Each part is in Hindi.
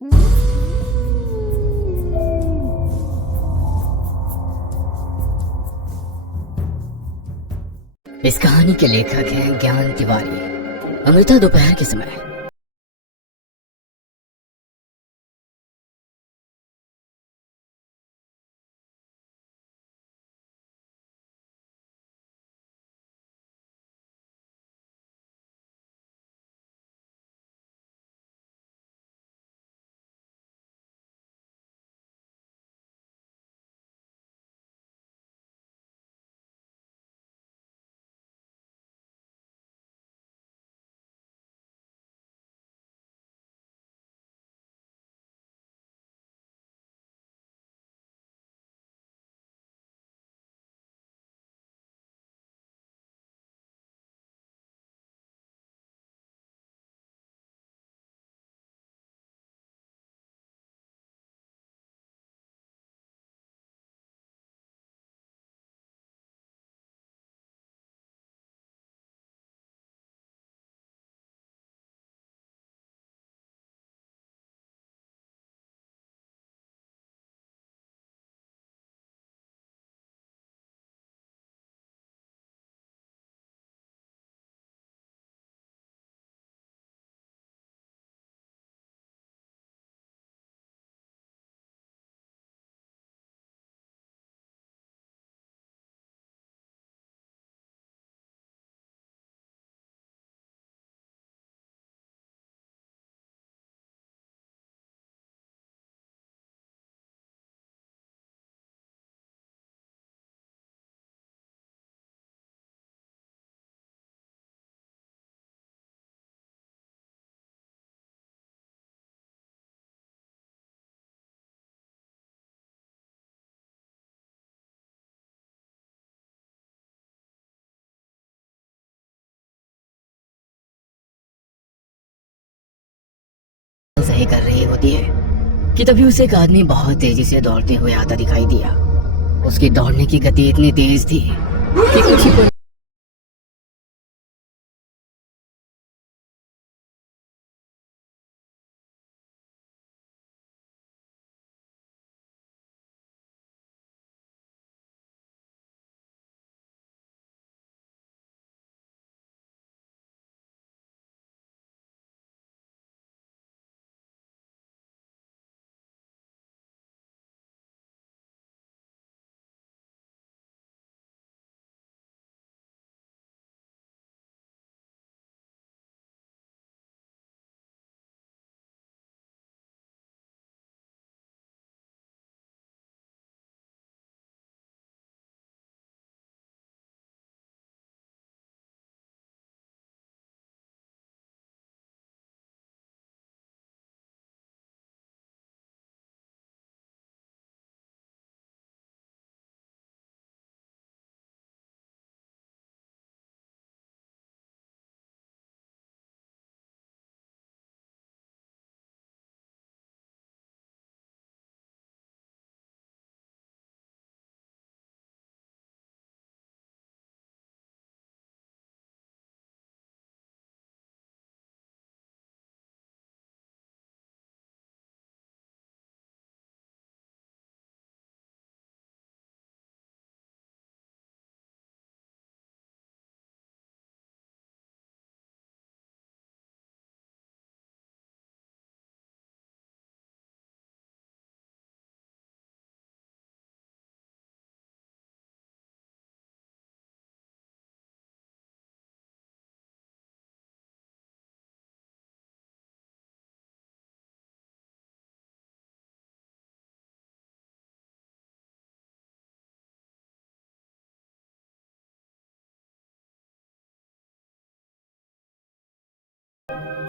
इस कहानी के लेखक हैं ज्ञान तिवारी। अमृता दोपहर के समय सही कर रही होती है कि तभी उसे एक आदमी बहुत तेजी से दौड़ते हुए आता दिखाई दिया। उसकी दौड़ने की गति इतनी तेज थी कि कुछ ही पल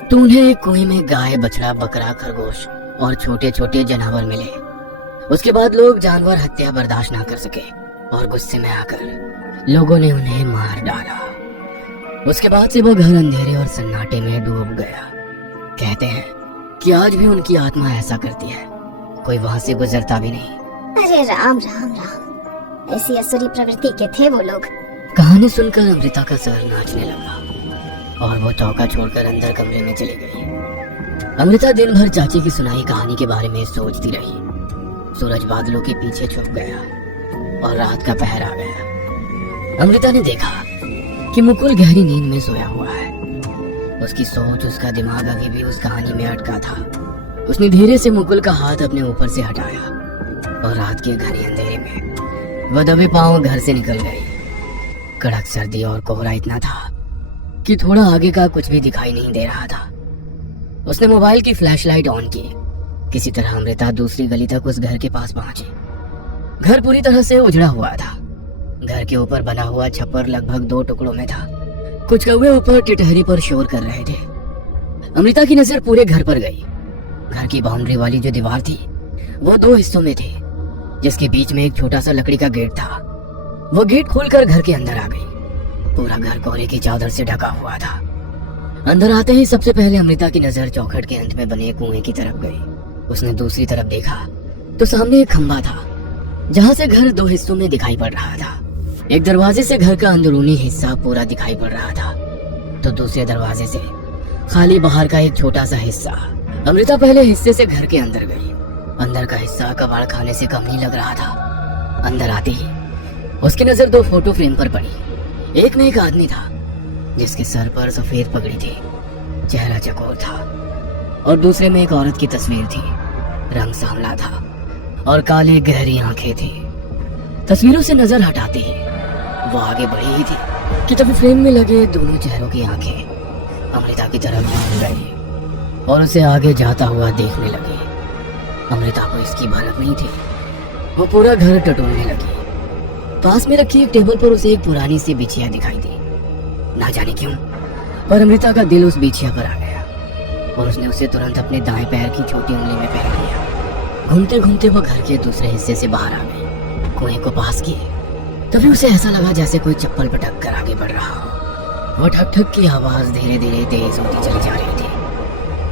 तो उन्हें एक कुएं में गाय, बछड़ा, बकरा, खरगोश और छोटे छोटे जानवर मिले। उसके बाद लोग जानवर हत्या बर्दाश्त ना कर सके और गुस्से में आकर लोगों ने उन्हें मार डाला। उसके बाद से वो घर अंधेरे और सन्नाटे में डूब गया। कहते हैं कि आज भी उनकी आत्मा ऐसा करती है, कोई वहां से गुजरता भी नहीं। अरे राम राम राम, ऐसी असुरी प्रवृत्ति के थे वो लोग। कहानी सुनकर अमृता का सर नाचने लगा और वो चौका छोड़कर अंदर कमरे में चली गई। अमृता दिन भर चाची की सुनाई कहानी के बारे में सोचती रही। सूरज बादलों के पीछे छुप गया और रात का पहर आ गया। अमृता ने देखा कि मुकुल गहरी नींद में सोया हुआ है। उसकी सोच, उसका दिमाग अभी भी उस कहानी में अटका था। उसने धीरे से मुकुल का हाथ अपने ऊपर से हटाया और रात के घने अंधेरे में वह दबे पांव घर से निकल गई। कड़क सर्दी और कोहरा इतना था कि थोड़ा आगे का कुछ भी दिखाई नहीं दे रहा था। उसने मोबाइल की फ्लैशलाइट ऑन की। किसी तरह अमृता दूसरी गली तक उस घर के पास पहुंची। घर पूरी तरह से उजड़ा हुआ था। घर के ऊपर बना हुआ छप्पर लगभग 2 टुकड़ों में था। कुछ कौवे ऊपर टिटहरी पर शोर कर रहे थे। अमृता की नजर पूरे घर पर गई। घर की बाउंड्री वाली जो दीवार थी वो 2 हिस्सों में थी, जिसके बीच में एक छोटा सा लकड़ी का गेट था। वो गेट खोलकर घर के अंदर आ गई। पूरा घर कोहरे की चादर से ढका हुआ था। अंदर आते ही सबसे पहले अमृता की नजर चौखट के अंत में बने कुएं की तरफ गई। उसने दूसरी तरफ देखा तो सामने एक खंबा था जहां से घर 2 हिस्सों में दिखाई पड़ रहा था। एक दरवाजे से घर का अंदरूनी हिस्सा पूरा दिखाई पड़ रहा था तो दूसरे दरवाजे से खाली बाहर का एक छोटा सा हिस्सा। अमृता पहले हिस्से से घर के अंदर गई। अंदर का हिस्सा कबाड़ खाने से कम नहीं लग रहा था। अंदर आते ही उसकी नजर 2 फोटो फ्रेम पर पड़ी। एक में एक आदमी था जिसके सर पर सफेद पगड़ी थी, चेहरा चकोर था, और दूसरे में एक औरत की तस्वीर थी। रंग सांवला था और काले गहरी आंखें थी। तस्वीरों से नजर हटाते ही वो आगे बढ़ी ही थी कि तभी फ्रेम में लगे दोनों चेहरों की आंखें अमृता की तरफ घूम गई और उसे आगे जाता हुआ देखने लगी। अमृता को इसकी भनक नहीं थी। वो पूरा घर टटोलने लगी। पास में रखी एक टेबल पर उसे एक पुरानी सी बिछिया दिखाई दी। ना जाने क्यों पर अमृता का दिल उस बिछिया पर आ गया और उसने उसे तुरंत अपने दाएं पैर की छोटी उंगली में पहन लिया। घूमते घूमते वो घर के दूसरे हिस्से से बाहर आ गई। कुएं को पास किए तभी उसे ऐसा लगा जैसे कोई चप्पल पटक कर आगे बढ़ रहा हो। वो ठक ठक की आवाज धीरे धीरे तेज होती चली जा रही थी।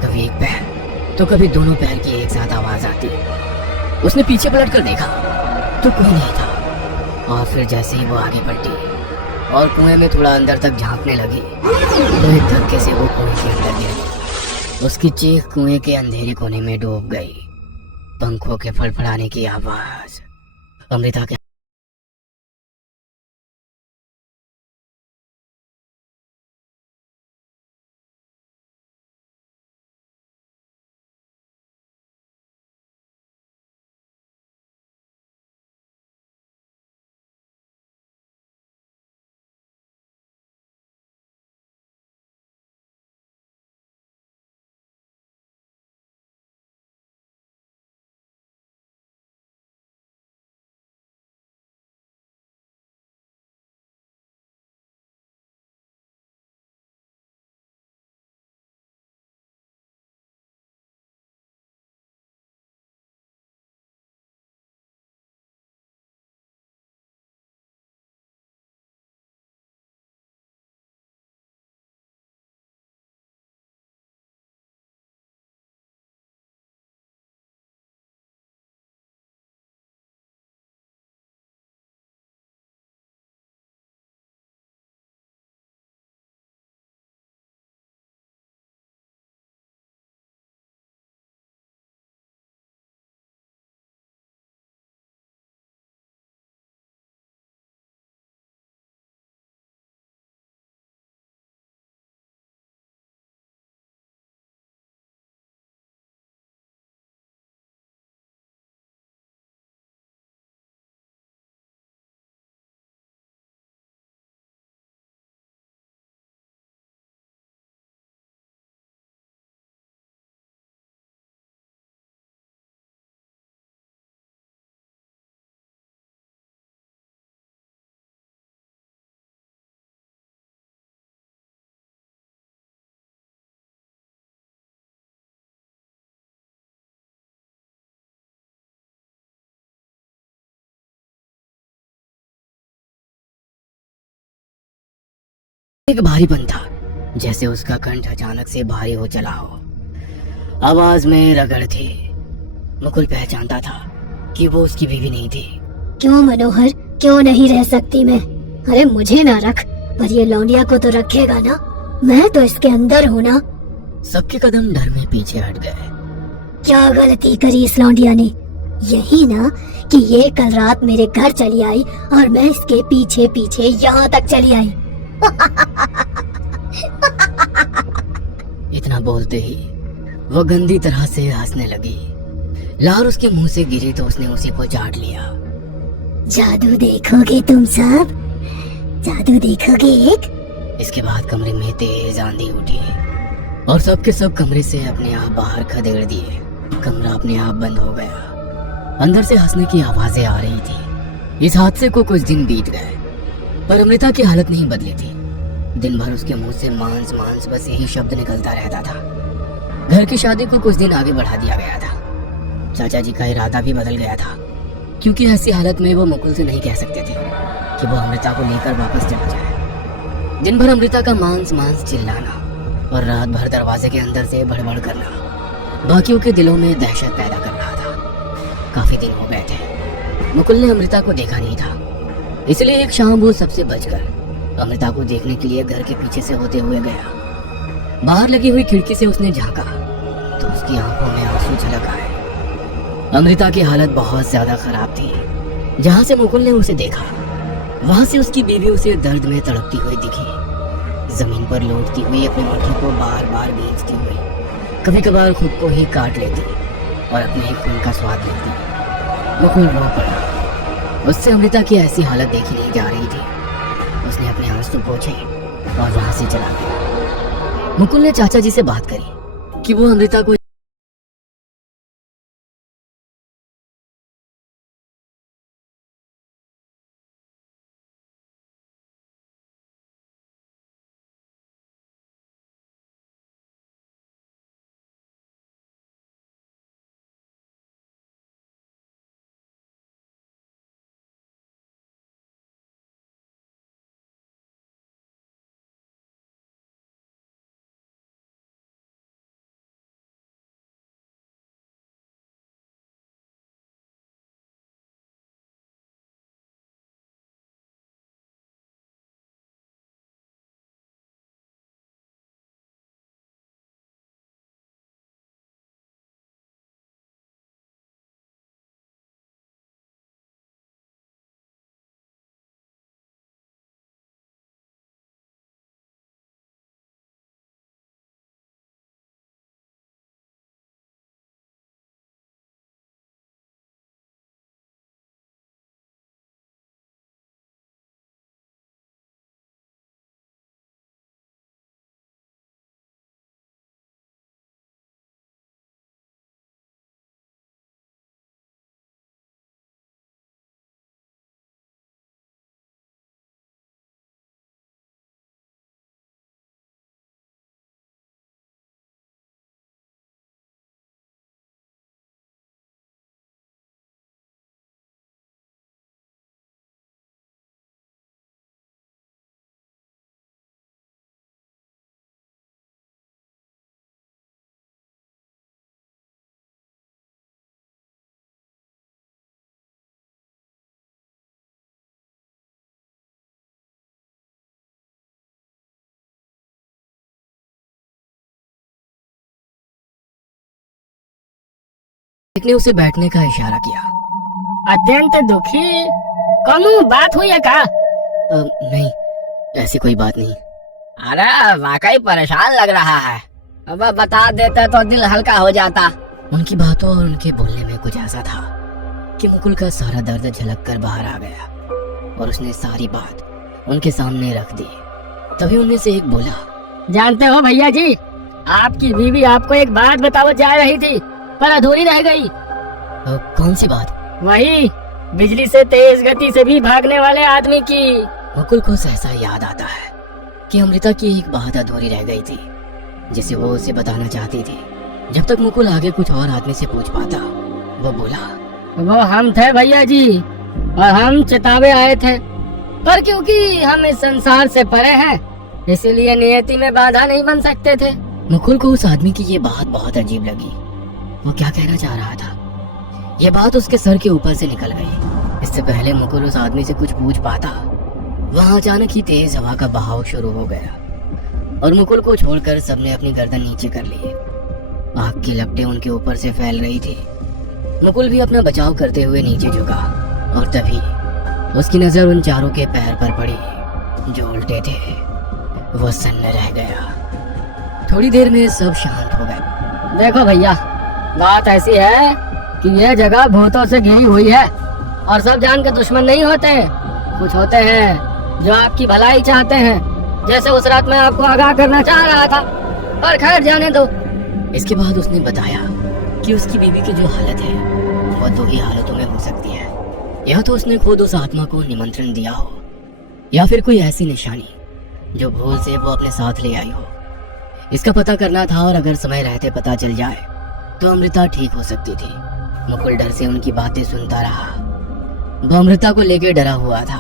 कभी एक पैर तो कभी दोनों पैर की एक साथ आवाज आती। उसने पीछे पलट कर देखा तो कोई नहीं था और फिर जैसे ही वो आगे बढ़ी और कुएं में थोड़ा अंदर तक झांकने लगी तो एक धक्के से वो कुएं के अंदर गिर गई। उसकी चीख कुएं के अंधेरे कोने में डूब गई। पंखों के फड़फड़ाने की आवाज अमृता के एक भारीपन था, जैसे उसका कंठ अचानक से भारी हो चला हो। आवाज में रगड़ थी। मुकुल पहचानता था कि वो उसकी बीवी नहीं थी। क्यों मनोहर, क्यों नहीं रह सकती मैं? अरे मुझे ना रख, पर ये लौंडिया को तो रखेगा ना। मैं तो इसके अंदर हूँ ना। सबके कदम डर में पीछे हट गए। क्या गलती करी इस लौंडिया ने? यही ना कि ये कल रात मेरे घर चली आई और मैं इसके पीछे पीछे यहाँ तक चली आई। इतना बोलते ही वो गंदी तरह से हंसने लगी। लार उसके मुंह से गिरी तो उसने उसी को चाट लिया। जादू देखोगे तुम सब? जादू देखोगे एक? इसके बाद कमरे में तेज आंधी उठी और सबके सब कमरे से अपने आप बाहर खदेड़ दिए। कमरा अपने आप बंद हो गया। अंदर से हंसने की आवाजें आ रही थी। इस हादसे को कुछ दिन बीत गए पर अमृता की हालत नहीं बदली थी। दिन भर उसके मुंह से मांस मांस बस यही शब्द निकलता रहता था। घर की शादी को कुछ दिन आगे बढ़ा दिया गया था। चाचा जी का इरादा भी बदल गया था क्योंकि ऐसी हालत में वो मुकुल से नहीं कह सकते थे कि वो अमृता को लेकर वापस चला जाए। दिन भर अमृता का मांस मांस चिल्लाना और रात भर दरवाजे के अंदर से बड़बड़ करना बाकियों के दिलों में दहशत पैदा कर रहा था। काफी दिन हो गए थे मुकुल ने अमृता को देखा नहीं था, इसलिए एक शाम वो सबसे बचकर अमृता को देखने के लिए घर के पीछे से होते हुए गया। बाहर लगी हुई खिड़की से उसने झांका तो उसकी आंखों में आंसू झलक आए। अमृता की हालत बहुत ज्यादा खराब थी। जहां से मुकुल ने उसे देखा वहां से उसकी बीवी उसे दर्द में तड़पती हुई दिखी। जमीन पर लौटती हुई अपनी मुट्ठी को बार बार भींचती हुई, कभी कभार खुद को ही काट लेती और अपने ही खून का स्वाद लेती। मुकुल रो पड़ा। उससे अमृता की ऐसी हालत देखी नहीं जा रही थी। उसने अपने आंसू पोंछे और वहां से चला गया। मुकुल ने चाचा जी से बात करी कि वो अमृता को ने उसे बैठने का इशारा किया। अत्यंत दुखी? कौनो बात हुई है का? नहीं, ऐसी कोई बात नहीं। अरे वाकई परेशान लग रहा है। अब बता देता तो दिल हल्का हो जाता। उनकी बातों और उनके बोलने में कुछ ऐसा था कि मुकुल का सारा दर्द झलक कर बाहर आ गया और उसने सारी बात उनके सामने रख दी। तभी उनमें से एक बोला, जानते हो भैया जी, आपकी बीवी आपको एक बात बताओ जा रही थी पर अधूरी रह गई। कौन सी बात? वही बिजली से तेज गति से भी भागने वाले आदमी की। मुकुल को सहसा याद आता है कि अमृता की एक बात अधूरी रह गई थी जिसे वो उसे बताना चाहती थी। जब तक मुकुल आगे कुछ और आदमी से पूछ पाता, वो बोला, वो हम थे भैया जी और हम चेतावे आए थे, पर क्योंकि हम इस संसार से परे हैं इसीलिए नियति में बाधा नहीं बन सकते थे। मुकुल को उस आदमी की ये बात बहुत अजीब लगी। वो क्या कहना चाह रहा था? ये बात उसके सर के ऊपर से निकल गई। इससे पहले मुकुल उस आदमी से कुछ पूछ पाता, वहां अचानक ही तेज हवा का बहाव शुरू हो गया और मुकुल को छोड़कर सबने अपनी गर्दन नीचे कर ली। आग की लपटें उनके ऊपर से फैल रही थी। मुकुल भी अपना बचाव करते हुए नीचे झुका और तभी उसकी नजर उन चारों के पैर पर पड़ी जो उल्टे थे। वो सन्न रह गया। थोड़ी देर में सब शांत हो गए। देखो भैया, बात ऐसी है कि यह जगह भूतों से घिरी हुई है और सब जान के दुश्मन नहीं होते। कुछ होते हैं जो आपकी भलाई चाहते हैं, जैसे उस रात मैं आपको आगाह करना चाह रहा था, पर खैर जाने दो। इसके बाद उसने बताया कि उसकी बीवी की जो हालत है वह दो ही हालतों में हो सकती है। या तो उसने खुद उस आत्मा को निमंत्रण दिया हो या फिर कोई ऐसी निशानी जो भूल से वो अपने साथ ले आई हो। इसका पता करना था और अगर समय रहते पता चल जाए तो अमृता ठीक हो सकती थी। मुकुल डर से उनकी बातें सुनता रहा। वो अमृता को लेकर डरा हुआ था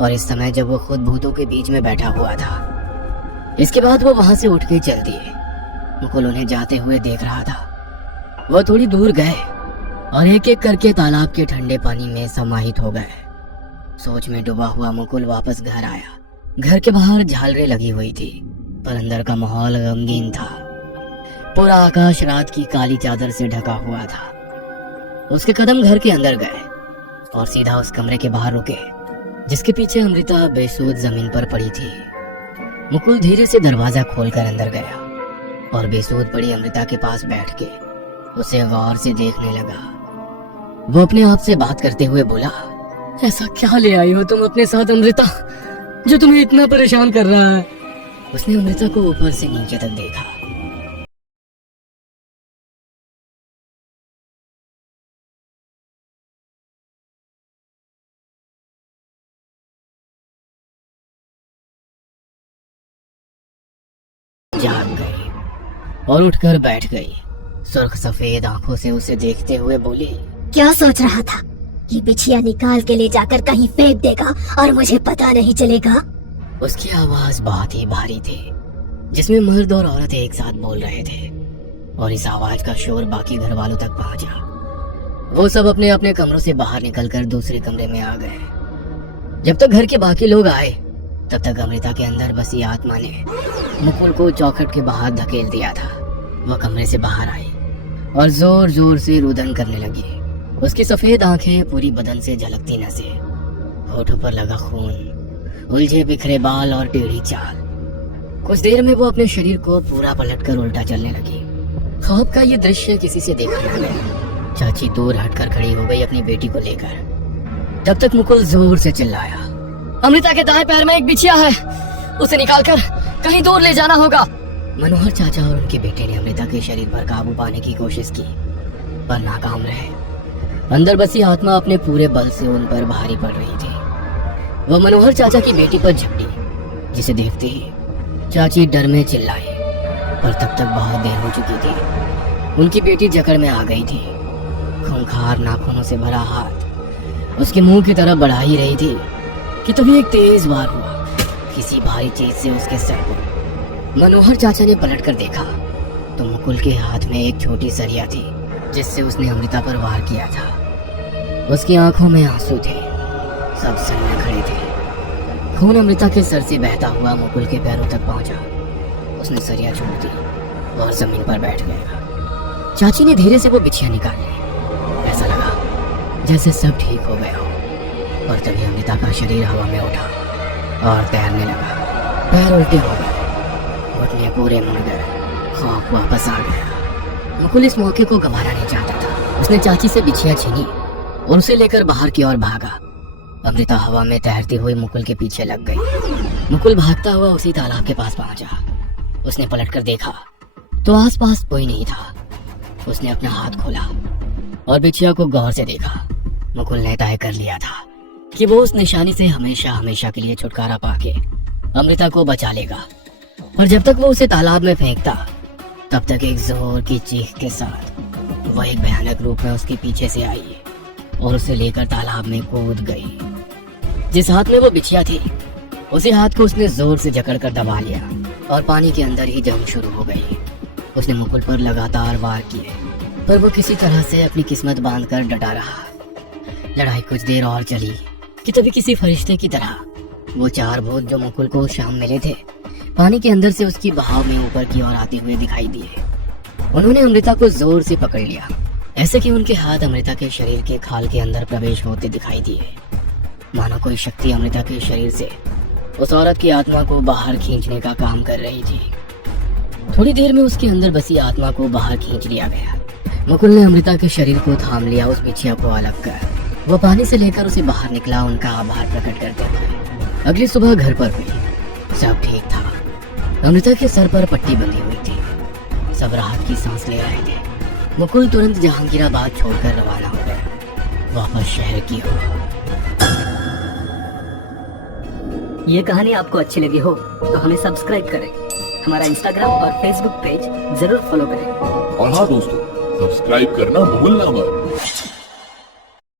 और इस समय जब वो खुद भूतों के बीच में बैठा हुआ था। इसके बाद वो वहां से उठ के चल दिए। मुकुल उन्हें जाते हुए देख रहा था। वो थोड़ी दूर गए और एक एक करके तालाब के ठंडे पानी में समाहित हो गए। सोच में डूबा हुआ मुकुल वापस घर आया। घर के बाहर झालरें लगी हुई थी पर अंदर का माहौल गमगीन था। पूरा आकाश रात की काली चादर से ढका हुआ था। उसके कदम घर के अंदर गए और सीधा उस कमरे के बाहर रुके जिसके पीछे अमृता बेसुध जमीन पर पड़ी थी। मुकुल धीरे से दरवाजा खोलकर अंदर गया और बेसुध पड़ी अमृता के पास बैठ के उसे गौर से देखने लगा। वो अपने आप से बात करते हुए बोला, ऐसा क्या ले आई हो तुम अपने साथ अमृता, जो तुम्हें इतना परेशान कर रहा है? उसने अमृता को ऊपर से नीचे तक देखा। जाग गई और उठकर बैठ गई। सुर्ख सफेद आंखों से उसे देखते हुए बोली, क्या सोच रहा था? ये बिछिया निकाल के ले जाकर कहीं फेंक देगा और मुझे पता नहीं चलेगा? उसकी आवाज बहुत ही भारी थी जिसमें मर्द और औरत एक साथ बोल रहे थे और इस आवाज का शोर बाकी घर वालों तक पहुंचा। वो सब अपने अपने कमरों से बाहर निकलकर दूसरे कमरे में आ गए। जब तक घर के बाकी लोग आए तब तक अमृता के अंदर बसी आत्मा ने मुकुल को चौखट के बाहर धकेल दिया था। वह कमरे से बाहर आई और जोर जोर से रुदन करने लगी। उसकी सफेद आंखें, पूरी बदन से झलकती नसें, होठों पर लगा खून, उलझे बिखरे बाल और टेढ़ी चाल। कुछ देर में वो अपने शरीर को पूरा पलटकर उल्टा चलने लगी। ख्वाब का ये दृश्य किसी से देखा न गया। चाची दूर हटकर खड़ी हो गई अपनी बेटी को लेकर। तब तक मुकुल जोर से चिल्लाया, अमृता के दाएं पैर में एक बिछिया है, उसे निकालकर कहीं दूर ले जाना होगा। मनोहर चाचा और उनके बेटे ने अमृता के शरीर पर काबू पाने की कोशिश की पर नाकाम रहे। अंदर बसी आत्मा अपने पूरे बल से उन पर भारी पड़ रही थी। वह मनोहर चाचा की बेटी पर झपटी, जिसे देखते ही चाची डर में चिल्लाई, पर तब तक बहुत देर हो चुकी थी। उनकी बेटी जकड़ में आ गई थी। खूंखार नाखूनों से भरा हाथ उसके मुंह की तरफ बढ़ा ही रही थी कि तभी एक तेज वार हुआ किसी भारी चीज से उसके सर पर। मनोहर चाचा ने पलटकर देखा तो मुकुल के हाथ में एक छोटी सरिया थी जिससे उसने अमृता पर वार किया था। उसकी आंखों में आंसू थे, सब सन्न खड़े थे। खून अमृता के सर से बहता हुआ मुकुल के पैरों तक पहुंचा। उसने सरिया छोड़ दी और जमीन पर बैठ गया। चाची ने धीरे से वो बिछिया निकाल ली। ऐसा लगा जैसे सब ठीक हो गया हो। और तभी अमृता का शरीर हवा में उठा और तैरने लगा। पैर उल्टे हो गए, घुटने पूरे मुड़ गए, खौफ वापस आ गया। मुकुल इस मौके को गंवाना नहीं चाहता था। उसने चाची से बिछिया छीनी और उसे लेकर बाहर की ओर भागा। अमृता हवा में तैरती हुई मुकुल के पीछे लग गई। मुकुल भागता हुआ उसी तालाब के पास पहुंचा। उसने पलटकर देखा तो आसपास कोई नहीं था। उसने अपना हाथ खोला और बिछिया को गौर से देखा। मुकुल ने तय कर लिया था कि वो उस निशानी से हमेशा हमेशा के लिए छुटकारा पाके अमृता को बचा लेगा। और जब तक वो उसे तालाब में फेंकता तब तक एक जोर की चीख के साथ वह एक भयानक रूप में उसके पीछे से आई और उसे लेकर तालाब में कूद गई। जिस हाथ में वो बिछिया थी उसी हाथ को उसने जोर से जकड़कर दबा लिया और पानी के अंदर ही जंग शुरू हो गई। उसने मुकुल पर लगातार वार किए पर वो किसी तरह से अपनी किस्मत बांधकर डटा रहा। लड़ाई कुछ देर और चली कि तभी किसी फरिश्ते की तरह वो चार भूत जो मुकुल को शाम मिले थे पानी के अंदर से उसकी बहाव में ऊपर की ओर आते हुए दिखाई दिए। उन्होंने अमृता को जोर से पकड़ लिया, ऐसे कि उनके हाथ अमृता के शरीर के खाल के अंदर प्रवेश होते दिखाई दिए। मानो कोई शक्ति अमृता के शरीर से उस औरत की आत्मा को बाहर खींचने का काम कर रही थी। थोड़ी देर में उसके अंदर बसी आत्मा को बाहर खींच लिया गया। मुकुल ने अमृता के शरीर को थाम लिया, उस बिछिया को अलग कर वो पानी से लेकर उसे बाहर निकला, उनका आभार प्रकट करते हुए। अगली सुबह घर पर हुई, सब ठीक था। अमृता के सर पर पट्टी बंधी हुई थी, सब राहत की सांस ले रहे थे। मुकुल तुरंत जहांगीराबाद छोड़कर रवाना हो गया, वापस शहर की ओर। ये कहानी आपको अच्छी लगी हो तो हमें सब्सक्राइब करें, हमारा इंस्टाग्राम और फेसबुक पेज जरूर फॉलो करें। और हाँ दोस्तों, सब्सक्राइब करना भूलना मत।